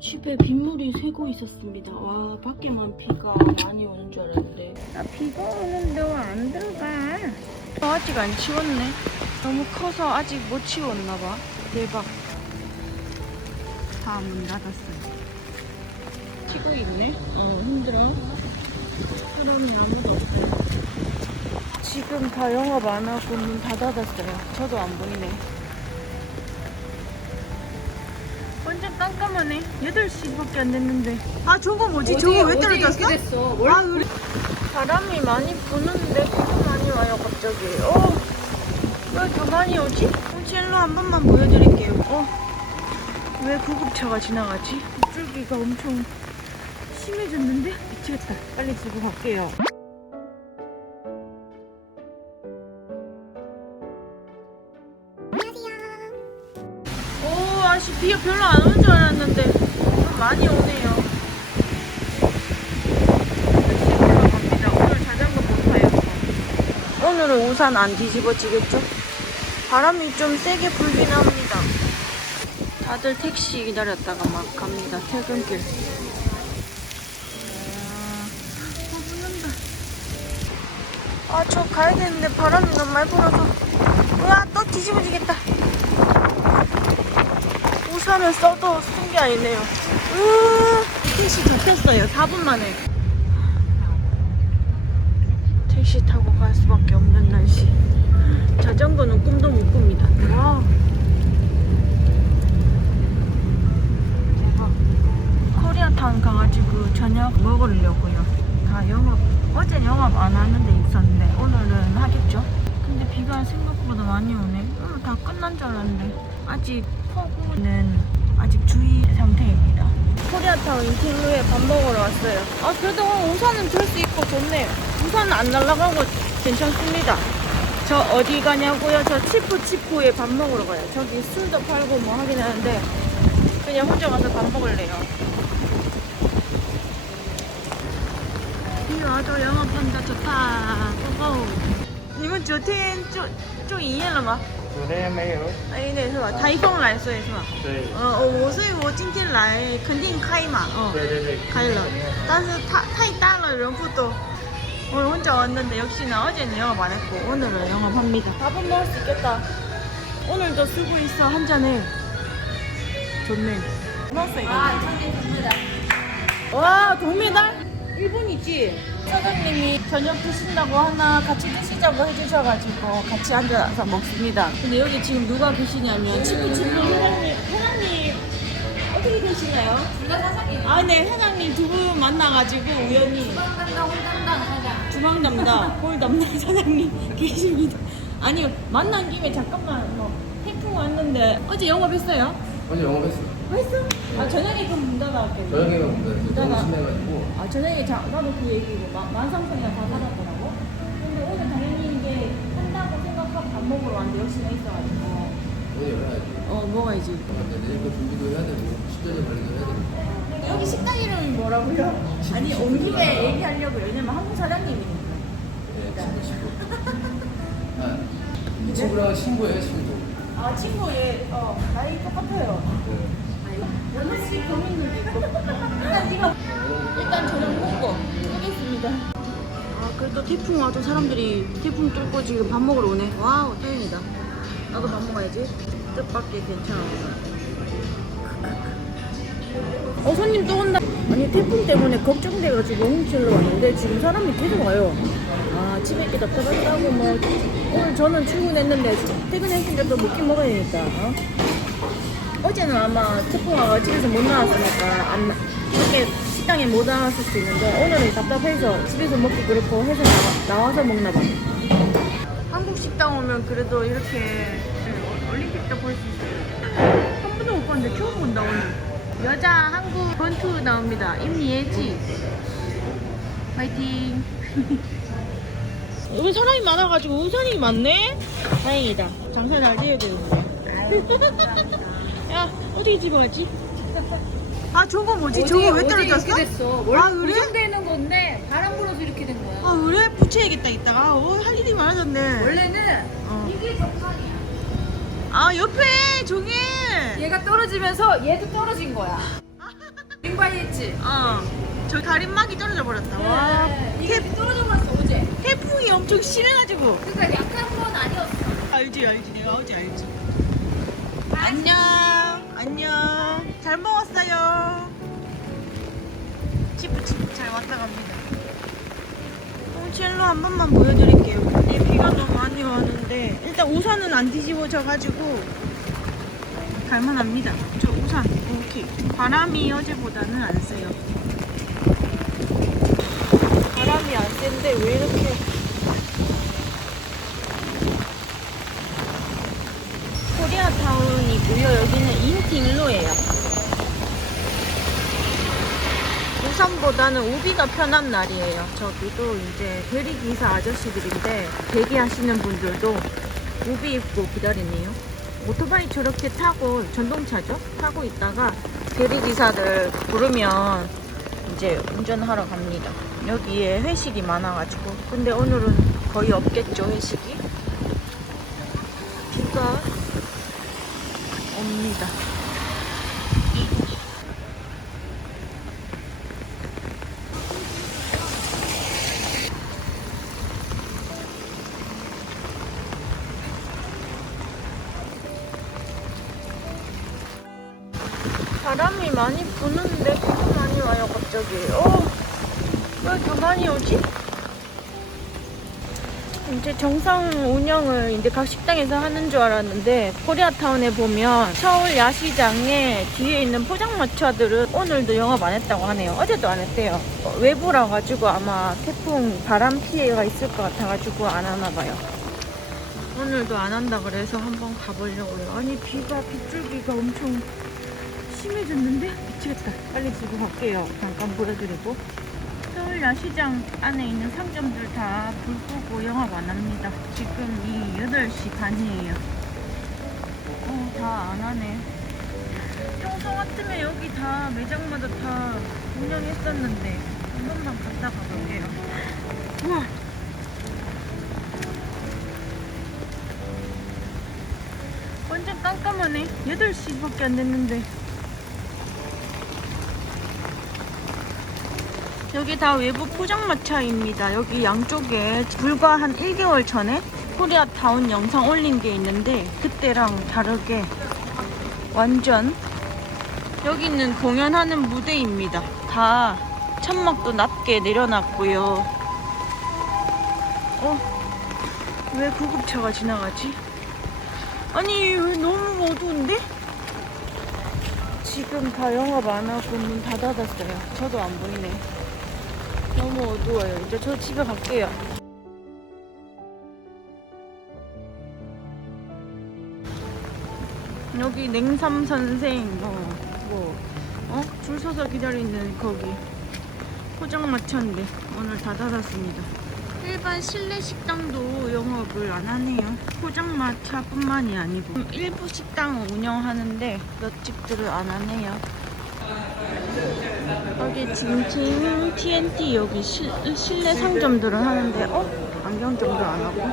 집에 빗물이 새고 있었습니다. 와 밖에만 비가 많이 오는 줄 알았는데 나 비가 오는데 왜 안 들어가? 어, 아직 안 치웠네. 너무 커서 아직 못 치웠나 봐. 대박. 다 문 닫았어요. 치고 있네. 어 힘들어. 사람이 아무도 없어요. 지금 다 영업 안 하고 문 다 닫았어요. 저도 안 보이네. 깜깜하네. 8시밖에 안 됐는데. 아, 저거 뭐지? 저거 왜 떨어졌어? 됐어? 아, 그래? 바람이 많이 부는데 비가 많이 와요, 갑자기. 어, 왜더 많이 오지? 일로 한 번만 보여드릴게요. 어, 왜 구급차가 지나가지? 물줄기가 엄청 심해졌는데? 미치겠다. 빨리 들고 갈게요. 오, 아씨 비가 별로 안 오는 줄 알았는데 좀 많이 오네요. 오늘은 우산 안 뒤집어지겠죠? 바람이 좀 세게 불긴 합니다. 다들 택시 기다렸다가 막 갑니다. 퇴근길. 아, 저 가야 되는데 바람이 너무 많이 불어서. 우와, 또 뒤집어지겠다. 우산을 써도 쓴 게 아니네요. 으, 택시 잡혔어요. 4분 만에. 택시 타고 갈 수밖에 없는 날씨. 자전거는 꿈도 못 꿉니다. 와. 대박. 코리아타운 가가지고 저녁 먹으려고요. 다 영업, 어제 영업 안 하는데 있었는데 오늘은 하겠죠? 근데 비가 생각보다 많이 오네. 오늘 다 끝난 줄 알았는데 아직 폭우는 아직 주의 상태입니다. 코리아타운 인텔루에 밥 먹으러 왔어요. 아 그래도 우산은 들 수 있고 좋네요. 우산은 안 날아가고 괜찮습니다. 저 어디 가냐고요? 저 치프 치프에 밥 먹으러 가요. 저기 술도 팔고 뭐 하긴 하는데 그냥 혼자 가서 밥 먹을래요. 비 와도 영업한다 좋다. 고고. 你们昨天就就营业了吗？ 昨天没有，哎，那是吧？台风来，所以是吧？对，呃，我所以我今天来肯定开嘛，哦，对对对，开了，但是太太大了，人不多。오늘 혼자 왔는데 역시나 어제는 영업 안 했고 오늘은 영업합니다. 밥은 먹을 수 있겠다. 오늘도 쓰고 있어 한 잔에. 좋네. 먹었어 이거. 아, 와 동메달? 일본이지. 사장님이 저녁 드신다고 하나 같이 드시자고 해주셔가지고 같이 앉아서 먹습니다. 근데 여기 지금 누가 계시냐면 치프치프 회장님, 회장님 어떻게 되시나요? 둘다 사장님. 아, 네, 회장님 두 분 만나가지고 우연히 주방 담당, 홀 담당 사장. 주방 담당, 홀 담당 사장님 계십니다. 아니, 만난 김에 잠깐만, 뭐, 태풍 왔는데 어제 영업했어요? 어제 영업했어. 했어? 아, 저녁에 좀문 닫았겠네. 저녁에만 문닫았어 문닫아. 너무 심해가지고. 아, 저녁에 자, 나도 그 얘기고, 마- 만상성이가 다 닫았더라고. 근데 오늘 당연히 이게 한다고 생각하고 밥 먹으러 왔는데 역시나 있어가지고. 오늘 열어야지. 어, 먹어야지. 근데 내일 거 준비도 해야 되고, 식자재 관리도 해야 되고. 여기 식당 이름이 뭐라고요? 아니, 온 김에 얘기하려고요. 왜냐면 한국 사장님이니까. 네, 친구, 친구. 아, 이 친구랑 친구예요, 친구. 아 친구 얘 어, 나이 똑같아요. 네. 연하씨 고민도 있고. 일단 지금 일단 저녁 먹고 하겠습니다. 아 그래도 태풍 와도 사람들이 태풍 뚫고 지금 밥 먹으러 오네. 와우 다행이다. 나도 밥 먹어야지. 뜻밖의 괜찮아. 어 손님 또 온다. 아니 태풍 때문에 걱정돼가지고 홈실로 왔는데 지금 사람이 계속 와요. 아 집에 있기 답답하다고 뭐 오늘 저는 출근했는데 퇴근했으니까 또 먹긴 먹어야 되니까. 어? 어제는 아마 태풍 와가 집에서 못 나왔으니까 안 밖에 식당에 못 나왔을 수 있는데 오늘은 답답해서 집에서 먹기 그렇고 해서 나와, 나와서 먹나 봐. 한국 식당 오면 그래도 이렇게 올림픽도 볼 수 있어요. 한 번도 못 봤는데 처음 본다 오늘. 여자 한국 권투 나옵니다. 임예지. 파이팅. 여기 사람이 많아가지고 우산이 많네. 다행이다. 장사 잘 돼야 되는데. 야 어떻게 집어가지? 아 저거 뭐지? 저거 왜 떨어졌어? 이렇게 됐어. 원래 아, 그래? 고정되는 건데 바람 불어서 이렇게 된 거야. 아 그래? 붙여야겠다 이따가. 어, 할 일이 많아졌네. 원래는 어. 이게 정상이야. 아 옆에 저게. 얘가 떨어지면서 얘도 떨어진 거야. 아, 링바이 했지? 어. 저 가림막이 떨어져 버렸다. 와. 이게 떨어져 버렸어 어제. 태풍이 엄청 심해가지고. 그러니까 약한 건 아니었어. 알지 알지 내가 어제 알지. 안녕 안녕 잘 먹었어요. 치프 치프 잘 왔다 갑니다. 홍첼로 한 번만 보여드릴게요. 이 비가 너무 많이 와는데 일단 우산은 안 뒤집어져가지고 갈만합니다. 저 우산 오케이. 바람이 어제보다는 안 세요. 바람이 안 센데 왜 이렇게 코리아타운이고요. 여기는 인팅로예요. 부산보다는 우비가 편한 날이에요. 저기도 이제 대리기사 아저씨들인데 대기하시는 분들도 우비 입고 기다리네요. 오토바이 저렇게 타고 전동차죠? 타고 있다가 대리기사들 부르면 이제 운전하러 갑니다. 여기에 회식이 많아가지고 근데 오늘은 거의 없겠죠 회식이? 비가 옵니다. 바람이 많이 부는데 비가 많이 와요 갑자기. 어, 왜더 많이 오지? 이제 정상 운영을 이제 각 식당에서 하는 줄 알았는데 코리아타운에 보면 서울 야시장에 뒤에 있는 포장마차들은 오늘도 영업 안 했다고 하네요. 어제도 안 했대요. 어, 외부라 가지고 아마 태풍 바람 피해가 있을 것 같아 가지고 안 하나 봐요. 오늘도 안 한다 그래서 한번 가보려고요. 아니 비가 빗줄기가 엄청 심해졌는데 미치겠다. 빨리 집에 갈게요. 잠깐 보여드리고. 서울 야시장 안에 있는 상점들 다 불 끄고 영업 안 합니다. 지금 이 8시 반이에요. 어, 다 안 하네. 평소 같으면 여기 다 매장마다 다 운영했었는데 한 번만 갔다 가볼게요. 우와! 완전 깜깜하네. 8시밖에 안 됐는데. 여기 다 외부 포장마차입니다. 여기 양쪽에 불과 한 1개월 전에 코리아타운 영상 올린 게 있는데 그때랑 다르게 완전 여기는 공연하는 무대입니다. 다 천막도 낮게 내려놨고요. 어, 왜 구급차가 지나가지? 아니, 왜 너무 어두운데? 지금 다 영업 안 하고 문 다 닫았어요. 저도 안 보이네. 너무 어두워요. 이제 저 집에 갈게요. 여기 냉삼 선생 뭐, 뭐, 어? 줄 서서 기다리는 거기 포장마차인데 오늘 다 닫았습니다. 일반 실내 식당도 영업을 안 하네요. 포장마차뿐만이 아니고 일부 식당 운영하는데 몇 집들을 안 하네요. 여기 징징 TNT 여기 실, 실내 상점들은 하는데 어? 안경점도 안 하고?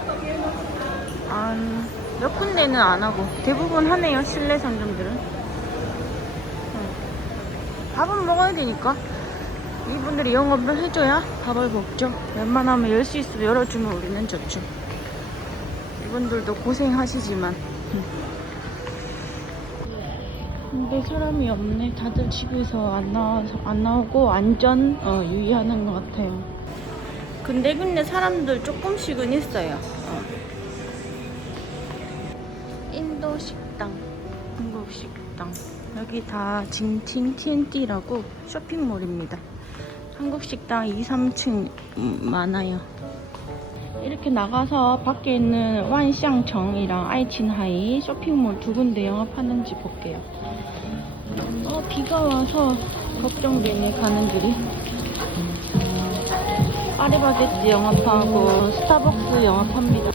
안, 몇 군데는 안 하고. 대부분 하네요 실내 상점들은. 응. 밥은 먹어야 되니까. 이분들이 영업을 해줘야 밥을 먹죠. 웬만하면 열 수 있으면 열어주면 우리는 좋죠. 이분들도 고생하시지만 근데 사람이 없네. 다들 집에서 안 나와서 안 나오고 안전 어, 유의하는 것 같아요. 근데 근데 사람들 조금씩은 있어요. 어. 인도 식당, 중국 식당. 여기 다 징팅 TNT라고 쇼핑몰입니다. 한국 식당 2, 3층 많아요. 이렇게 나가서 밖에 있는 완샹정이랑 아이친하이 쇼핑몰 두 군데 영업하는지 볼게요. 어, 비가 와서 걱정되네, 가는 길이. 파리바게뜨 영업하고 스타벅스 영업합니다.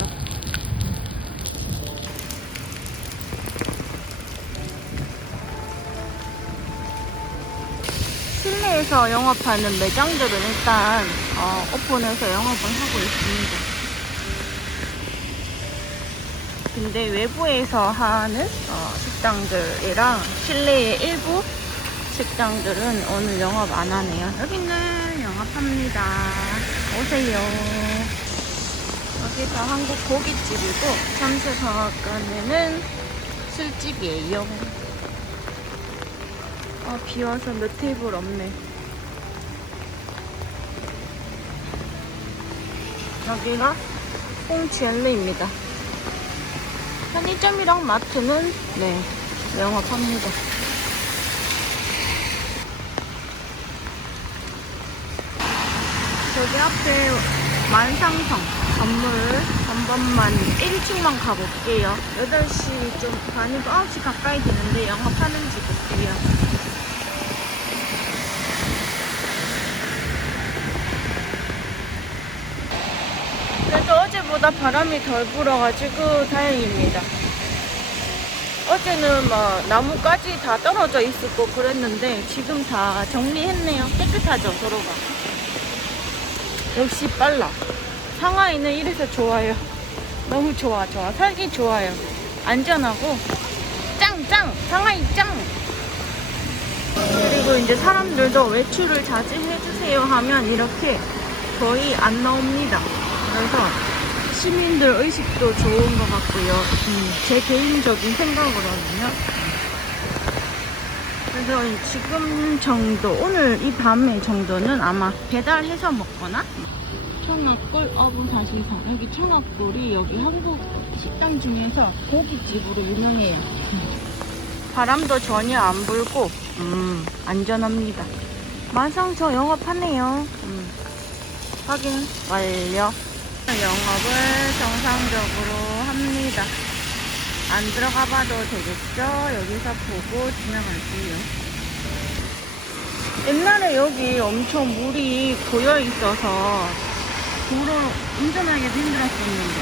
실내에서 영업하는 매장들은 일단 어, 오픈해서 영업을 하고 있습니다. 근데 외부에서 하는 어, 식당들이랑 실내의 일부 식당들은 오늘 영업 안 하네요. 여기는 영업합니다. 오세요. 여기가 한국 고깃집이고 삼세방앗간에는 술집이에요. 아, 비 와서 몇 테이블 없네. 여기가 홍치엘르입니다. 편의점이랑 마트는 네 영업합니다. 저기 앞에 만상성 건물 한 번만 1층만 가볼게요. 8시 좀 반이고 9시 가까이 되는데 영업하는지 볼게요. 어제보다 바람이 덜 불어가지고 다행입니다. 어제는 막 나무까지 다 떨어져 있었고 그랬는데 지금 다 정리했네요. 깨끗하죠, 도로가. 역시 빨라. 상하이는 이래서 좋아요. 너무 좋아, 좋아. 살기 좋아요. 안전하고 짱 짱! 상하이 짱! 그리고 이제 사람들도 외출을 자주 해주세요 하면 이렇게 거의 안 나옵니다. 그래서 시민들 의식도 좋은 것 같고요. 음, 제 개인적인 생각으로는요. 그래서 지금 정도, 오늘 이 밤에 정도는 아마 배달해서 먹거나 청학골 어부 사실상 여기 청학골이 여기 한국 식당 중에서 고깃집으로 유명해요. 바람도 전혀 안 불고 음, 안전합니다. 마상 저 영업하네요. 음, 확인 완료. 영업을 정상적으로 합니다. 안 들어가 봐도 되겠죠? 여기서 보고 지나갈게요. 옛날에 여기 엄청 물이 고여 있어서 도로 운전하기도 힘들었었는데,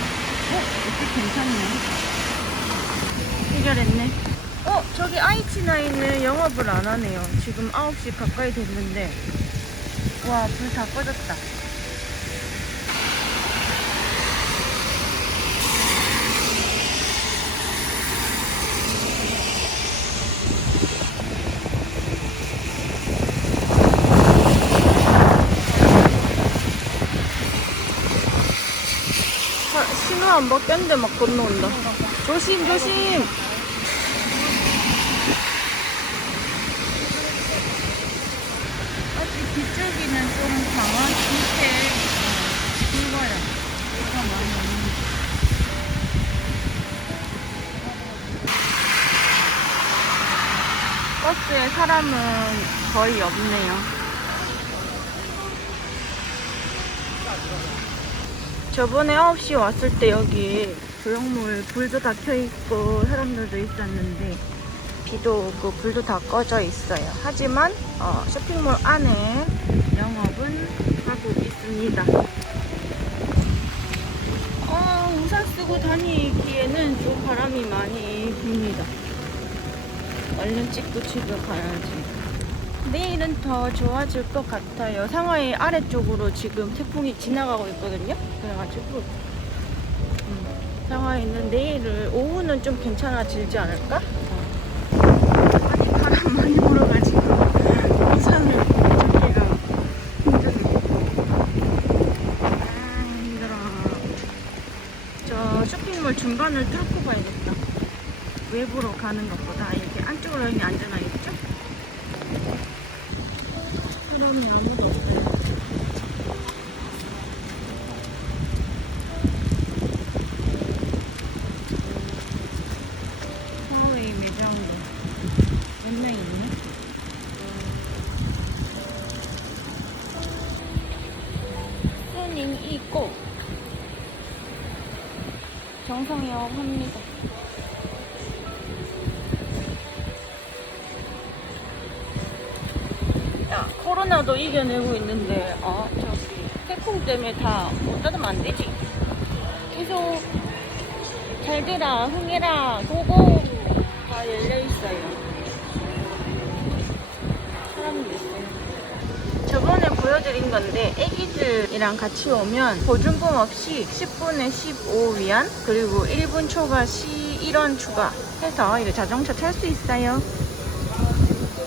어? 어떻게 괜찮네. 해결했네. 어, 저기 아이치나이는 영업을 안 하네요. 지금 9시 가까이 됐는데, 와, 불 다 꺼졌다. 아, 신호 안 바뀌었는데 막 건너온다. 조심, 조심! 아직 뒤쪽이는 좀 강한 밑에 굵어요. 이거 많이 없는 버스에 사람은 거의 없네요. 저번에 9시 왔을 때 여기 조형물 불도 다 켜있고 사람들도 있었는데 비도 오고 불도 다 꺼져 있어요. 하지만 어, 쇼핑몰 안에 영업은 하고 있습니다. 아, 우산 쓰고 다니기에는 좀 바람이 많이 붑니다. 얼른 찍고 집에 가야지. 내일은 더 좋아질 것 같아요. 상하이 아래쪽으로 지금 태풍이 지나가고 있거든요. 그래가지고 음, 상하이는 내일을 오후는 좀 괜찮아지지 않을까? 어. 많이 바람 많이 불어가지고 우산을 잡기가 힘드네. 아 힘들어. 저 쇼핑몰 중간을 뚫고 가야겠다. 외부로 가는 것보다 이렇게 안쪽으로 게 안전하겠 코로나도 이겨내고 있는데, 아, 저기, 태풍 때문에 다 못 닫으면 안 되지. 계속, 잘 되라, 흥해라, 고고, 다 열려 있어요. 사람도 있어요. 저번에 보여드린 건데, 애기들이랑 같이 오면 보증금 없이 10분에 15위안, 그리고 1분 초과 시 1원 추가 해서 이거 자동차 탈 수 있어요.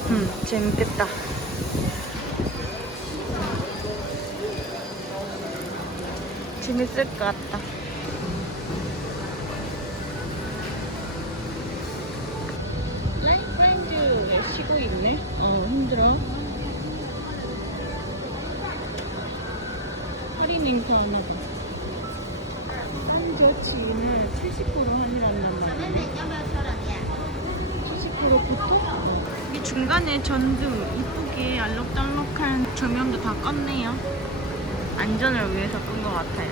응, 재밌겠다. 재밌을 것 같다. 프렌즈 쉬고 있네? 어, 힘들어. 할인 행사 하나 봐. 한저치는 70% 할인한단 말이야. 70%부터? 이 중간에 전등 이쁘게 알록달록한 조명도 다 껐네요. 안전을 위해서 끈 것 같아요.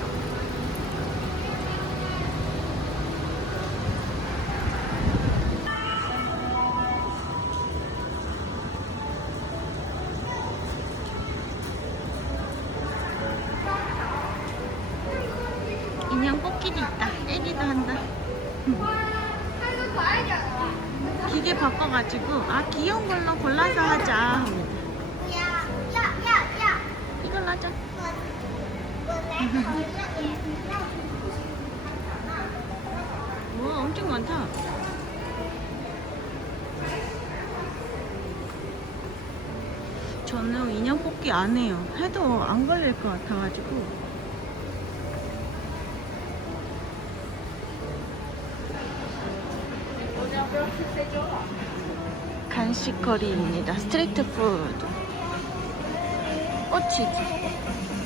인형 뽑기도 있다. 애기도 한다. 기계 바꿔가지고 아 귀여운 걸로 골라서 하자. 이걸로 하자. 우와 엄청 많다. 저는 인형 뽑기 안 해요. 해도 안 걸릴 것 같아가지고. 간식거리입니다. 스트리트 푸드. 꼬치즈.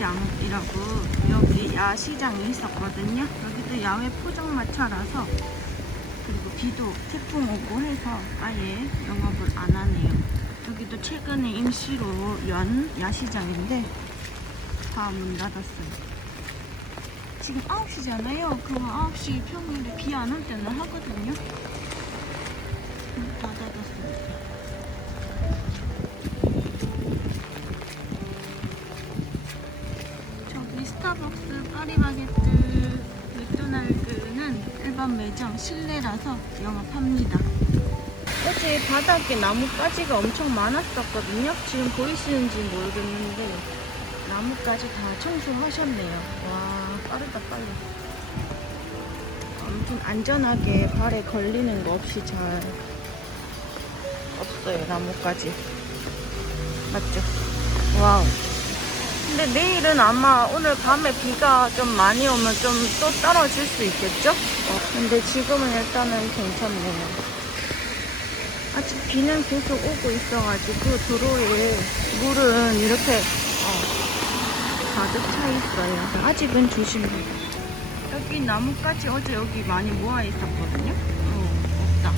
롱마이예샹이라고 여기 야시장이 있었거든요. 여기도 야외 포장마차라서 그리고 비도 태풍 오고 해서 아예 영업을 안 하네요. 여기도 최근에 임시로 연 야시장인데 다 문 닫았어요. 지금 9시잖아요. 그럼 9시 평일에 비 안 올 때는 하거든요. 음, 다 닫았습니 실내라서 영업합니다. 어제 바닥에 나뭇가지가 엄청 많았었거든요. 지금 보이시는지 모르겠는데 나뭇가지 다 청소하셨네요. 와 빠르다 빨리. 아무튼 안전하게 발에 걸리는 거 없이 잘 없어요 나뭇가지. 맞죠? 와우. 근데 내일은 아마 오늘 밤에 비가 좀 많이 오면 좀 또 떨어질 수 있겠죠? 어, 근데 지금은 일단은 괜찮네요. 아직 비는 계속 오고 있어가지고 도로에 물은 이렇게 어, 가득 차 있어요. 아직은 조심해요. 여기 나무까지 어제 여기 많이 모아 있었거든요. 어, 없다.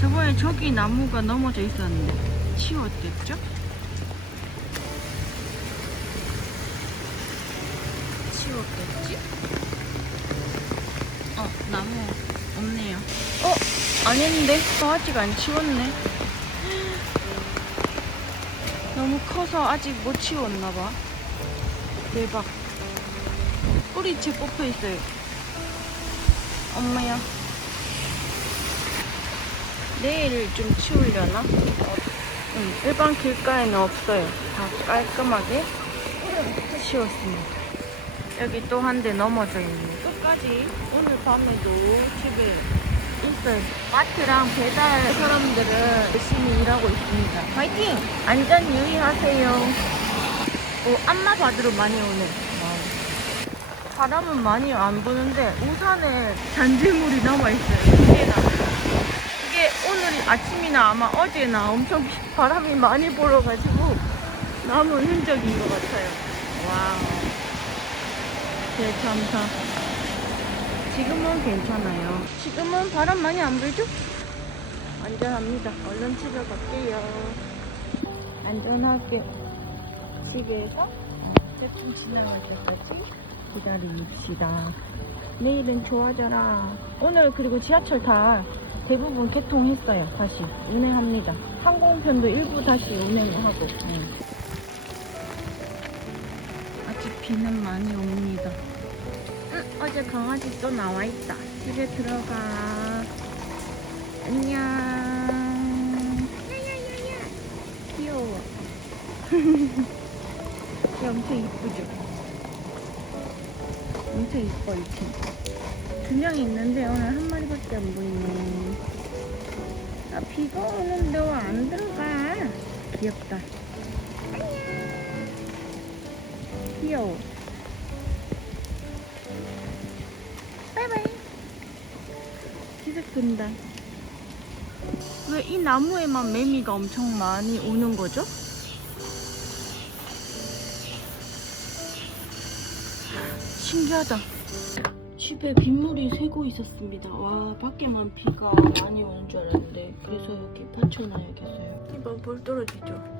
저번에 저기 나무가 넘어져 있었는데 치웠댔죠? 없네요. 어, 아닌데? 어, 아직 안 치웠네. 너무 커서 아직 못 치웠나 봐. 대박. 뿌리채 꼽혀 있어요. 엄마야. 내일 좀 치우려나? 어, 응, 일반 길가에는 없어요. 다 깔끔하게 치웠습니다. 여기 또 한 대 넘어져 있네. 끝까지 오늘 밤에도 집에 있어요. 마트랑 배달 사람들은 열심히 일하고 있습니다. 화이팅! 안전 유의하세요. 오, 안마 받으러 많이 오네. 바람은 많이 안 부는데 우산에 잔디물이 남아있어요. 두 개나. 이게 오늘 아침이나 아마 어제나 엄청 바람이 많이 불어가지고 남은 흔적인 것 같아요. 와우. 괜찮다. 지금은 괜찮아요. 지금은 바람 많이 안 불죠? 안전합니다. 얼른 집에 갈게요. 안전하게 집에서 태풍 지나갈 때까지 기다립시다. 내일은 좋아져라. 오늘 그리고 지하철 다 대부분 개통했어요. 다시 운행합니다. 항공편도 일부 다시 운행을 하고. 네. 아직 비는 많이 옵니다. 응, 어제 강아지 또 나와 있다. 집에 들어가. 안녕. 야야야야. 이게 엄청 이쁘죠? 엄청 이뻐 이 팀. 두 명이 있는데 오늘 한 마리밖에 안 보이네. 아 비가 오는데 왜 안 들어가? 귀엽다. 안녕. 귀여워. 끈다. 왜이 나무에만 매미가 엄청 많이 오는 거죠? 신기하다. 집에 빗물이 새고 있었습니다. 와, 밖에만 비가 많이 오는 줄 알았는데, 그래서 여기 받쳐놔야겠어요. 이번 볼 떨어지죠? 봐요.